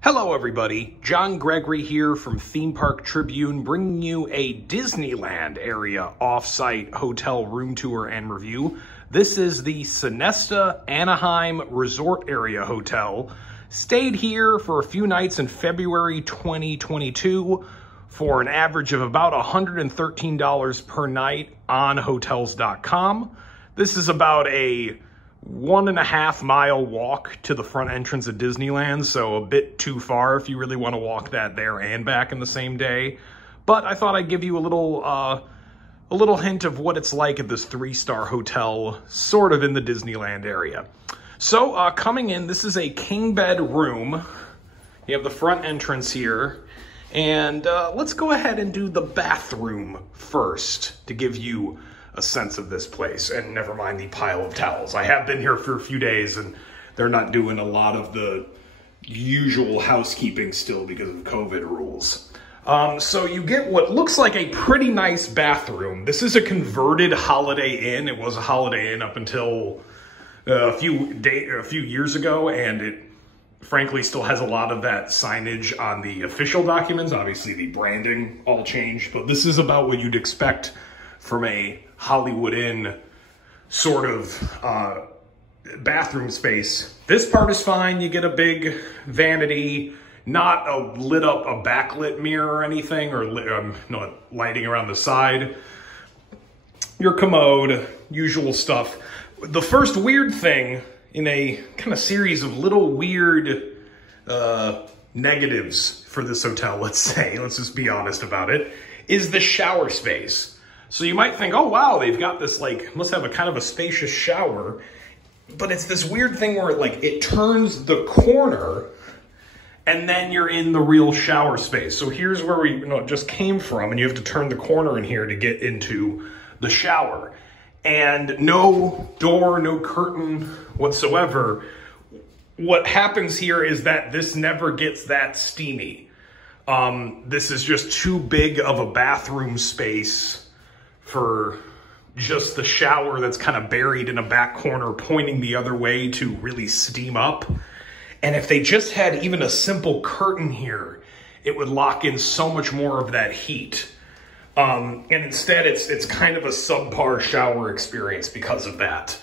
Hello everybody, John Gregory here from Theme Park Tribune, bringing you a Disneyland area off-site hotel room tour and review. This is the Sonesta Anaheim Resort Area Hotel. Stayed here for a few nights in February 2022 for an average of about $113 per night on Hotels.com. This is about a 1.5 mile walk to the front entrance of Disneyland, so a bit too far if you really want to walk that there and back in the same day. But I thought I'd give you a little hint of what it's like at this 3-star hotel, sort of in the Disneyland area. So coming in, this is a king bed room. You have the front entrance here, and let's go ahead and do the bathroom first to give you a sense of this place, and never mind the pile of towels. I have been here for a few days and they're not doing a lot of the usual housekeeping still because of COVID rules. So you get what looks like a pretty nice bathroom. This is a converted Holiday Inn. It was a Holiday Inn up until a few years ago, and it frankly still has a lot of that signage on the official documents. Obviously the branding all changed, but this is about what you'd expect from a Hollywood Inn sort of bathroom space. This part is fine. You get a big vanity, not a lit up, a backlit mirror or anything, or no lighting around the side. Your commode, usual stuff. The first weird thing in a kind of series of little weird negatives for this hotel, let's just be honest about it, is the shower space. So you might think, oh wow, they've got this, like, must have a kind of a spacious shower, but it's this weird thing where it turns the corner and then you're in the real shower space. So here's where we just came from, and you have to turn the corner in here to get into the shower. And no door, no curtain whatsoever. What happens here is that this never gets that steamy. This is just too big of a bathroom space for just the shower that's kind of buried in a back corner pointing the other way to really steam up. And if they just had even a simple curtain here, it would lock in so much more of that heat. And instead it's kind of a subpar shower experience because of that.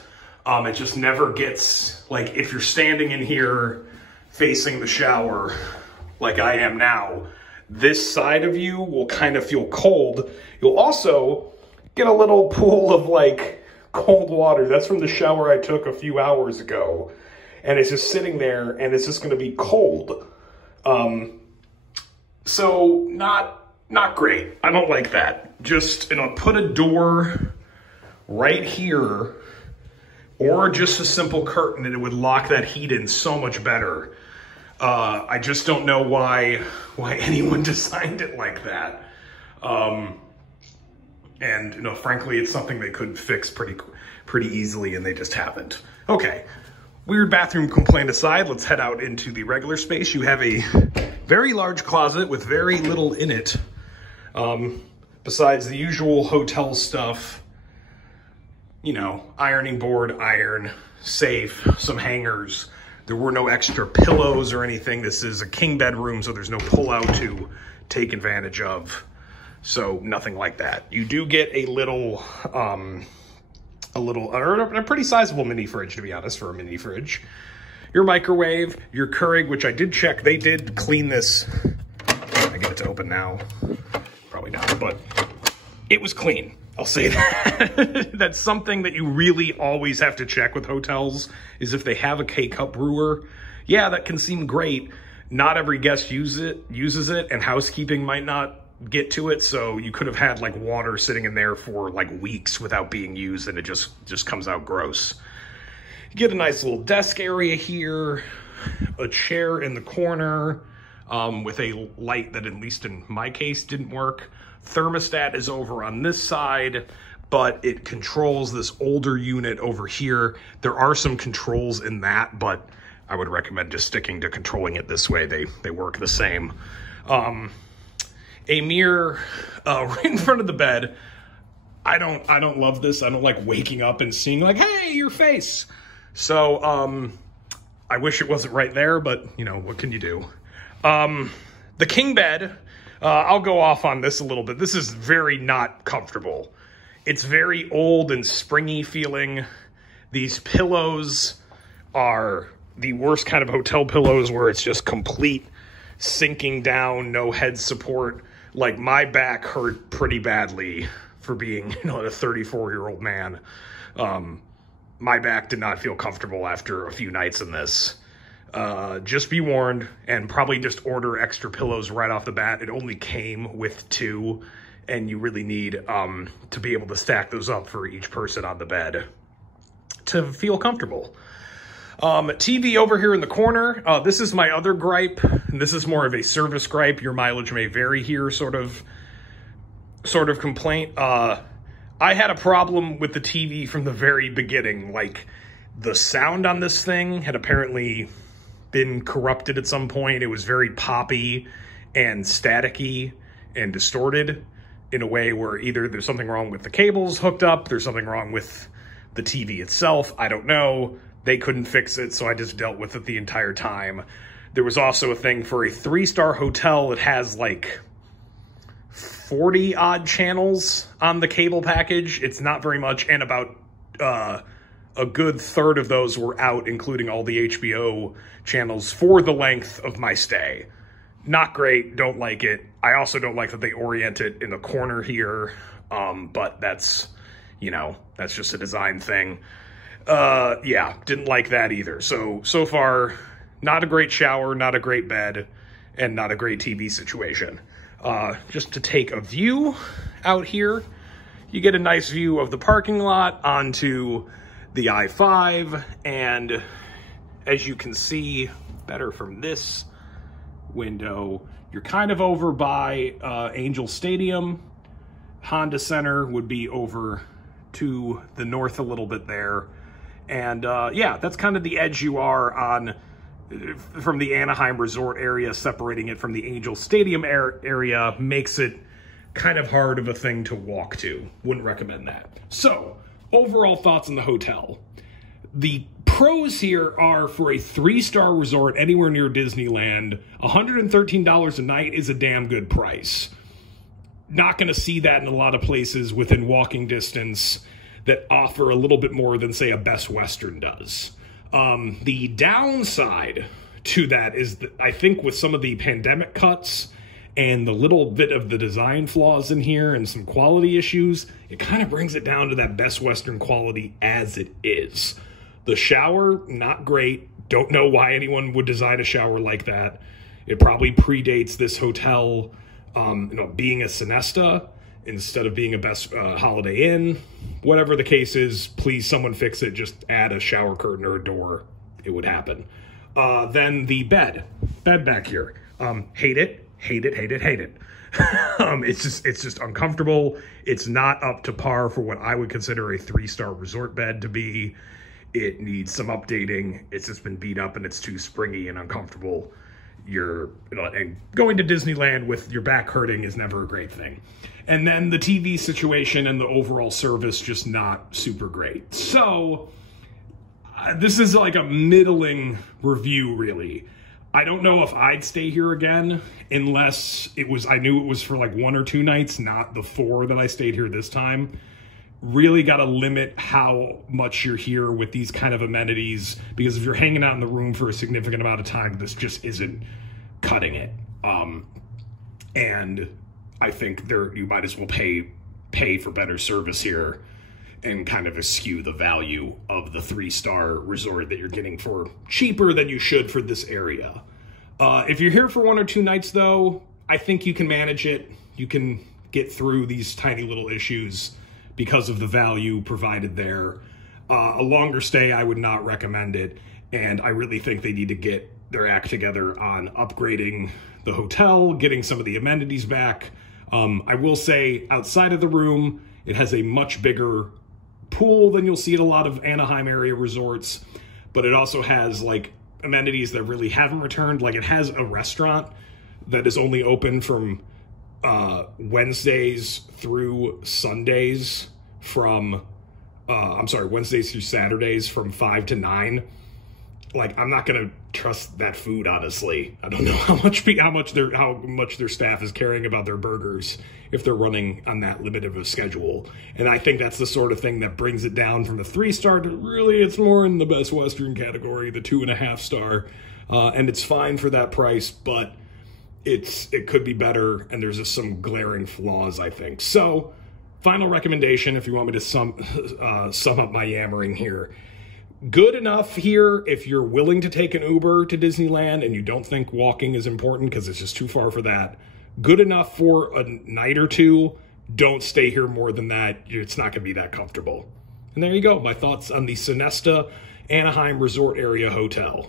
It just never gets, like, if you're standing in here facing the shower like I am now, this side of you will kind of feel cold. You'll also get a little pool of cold water. That's from the shower I took a few hours ago. And it's just sitting there and it's just gonna be cold. So not great. I don't like that. Just, put a door right here or just a simple curtain and it would lock that heat in so much better. I just don't know why anyone designed it like that. And, frankly, it's something they could fix pretty easily, and they just haven't. Okay, weird bathroom complaint aside, let's head out into the regular space. You have a very large closet with very little in it. Besides the usual hotel stuff, ironing board, iron, safe, some hangers. There were no extra pillows or anything. This is a king bed room, so there's no pull-out to take advantage of. So nothing like that. You do get a pretty sizable mini fridge, to be honest, for a mini fridge. Your microwave, your Keurig, which I did check. They did clean this. I get it to open now. Probably not, but it was clean. I'll say that. That's something that you really always have to check with hotels, is if they have a K-Cup brewer. Yeah, that can seem great. Not every guest uses it, and housekeeping might not get to it, so you could have had water sitting in there for weeks without being used, and it just comes out gross. You get a nice little desk area here, a chair in the corner with a light that, at least in my case, didn't work. Thermostat is over on this side, but it controls this older unit over here. There are some controls in that, but I would recommend just sticking to controlling it this way. They work the same. A mirror right in front of the bed. I don't love this. I don't like waking up and seeing hey, your face. So I wish it wasn't right there, but what can you do? The king bed, I'll go off on this a little bit. This is very not comfortable. It's very old and springy feeling. These pillows are the worst kind of hotel pillows where it's just complete sinking down, no head support. Like, my back hurt pretty badly for being, a 34-year-old man. My back did not feel comfortable after a few nights in this. Just be warned, and probably just order extra pillows right off the bat. It only came with 2, and you really need to be able to stack those up for each person on the bed to feel comfortable. TV over here in the corner. This is my other gripe, and this is more of a service gripe. Your mileage may vary here sort of complaint. I had a problem with the TV from the very beginning. Like, the sound on this thing had apparently been corrupted at some point. It was very poppy and staticky and distorted in a way where either there's something wrong with the cables hooked up, there's something wrong with the TV itself. I don't know. They couldn't fix it, so I just dealt with it the entire time. There was also a thing for a 3-star hotel that has like 40 odd channels on the cable package. It's not very much, and about a good third of those were out, including all the HBO channels for the length of my stay. Not great, don't like it. I also don't like that they orient it in the corner here, but that's, that's just a design thing. Yeah, didn't like that either. So far, not a great shower, not a great bed, and not a great TV situation. Just to take a view out here, you get a nice view of the parking lot onto the I-5, and as you can see better from this window, you're kind of over by Angel Stadium. Honda Center would be over to the north a little bit there. And yeah, that's kind of the edge you are on from the Anaheim Resort area. Separating it from the Angel Stadium area makes it kind of hard of a thing to walk to. Wouldn't recommend that. So, overall thoughts on the hotel. The pros here are, for a 3-star resort anywhere near Disneyland, $113 a night is a damn good price. Not going to see that in a lot of places within walking distance that offer a little bit more than, say, a Best Western does. The downside to that is that I think with some of the pandemic cuts and the little bit of the design flaws in here and some quality issues, it kind of brings it down to that Best Western quality as it is. The shower, not great. Don't know why anyone would design a shower like that. It probably predates this hotel being a Sonesta instead of being a Best Holiday Inn. Whatever the case is, please someone fix it. Just add a shower curtain or a door. It would happen. Then the bed back here. Hate it. It's just uncomfortable. It's not up to par for what I would consider a 3-star resort bed to be. It needs some updating. It's just been beat up and it's too springy and uncomfortable. And going to Disneyland with your back hurting is never a great thing. And then the TV situation and the overall service, just not super great. So this is like a middling review, really. I don't know if I'd stay here again unless I knew it was for like 1 or 2 nights, not the 4 that I stayed here this time. Really got to limit how much you're here with these kind of amenities, because if you're hanging out in the room for a significant amount of time, this just isn't cutting it. And I think you might as well pay for better service here and kind of eschew the value of the 3-star resort that you're getting for cheaper than you should for this area. If you're here for 1 or 2 nights, though, I think you can manage it. You can get through these tiny little issues because of the value provided there. A longer stay, I would not recommend it, and I really think they need to get their act together on upgrading the hotel, getting some of the amenities back. I will say, outside of the room, it has a much bigger pool than you'll see at a lot of Anaheim area resorts, but it also has like amenities that really haven't returned. Like, it has a restaurant that is only open from Wednesdays through Sundays from, Wednesdays through Saturdays from 5 to 9. like, I'm not going to trust that food, honestly. I don't know how much their staff is caring about their burgers if they're running on that limited of a schedule. And I think that's the sort of thing that brings it down from the 3-star to really, it's more in the Best Western category, the 2.5-star. And it's fine for that price, but it could be better, and there's just some glaring flaws, I think. So, final recommendation, if you want me to sum up my yammering here. Good enough here if you're willing to take an Uber to Disneyland and you don't think walking is important because it's just too far for that. Good enough for a night or two. Don't stay here more than that. It's not going to be that comfortable. And there you go, my thoughts on the Sonesta Anaheim Resort Area Hotel.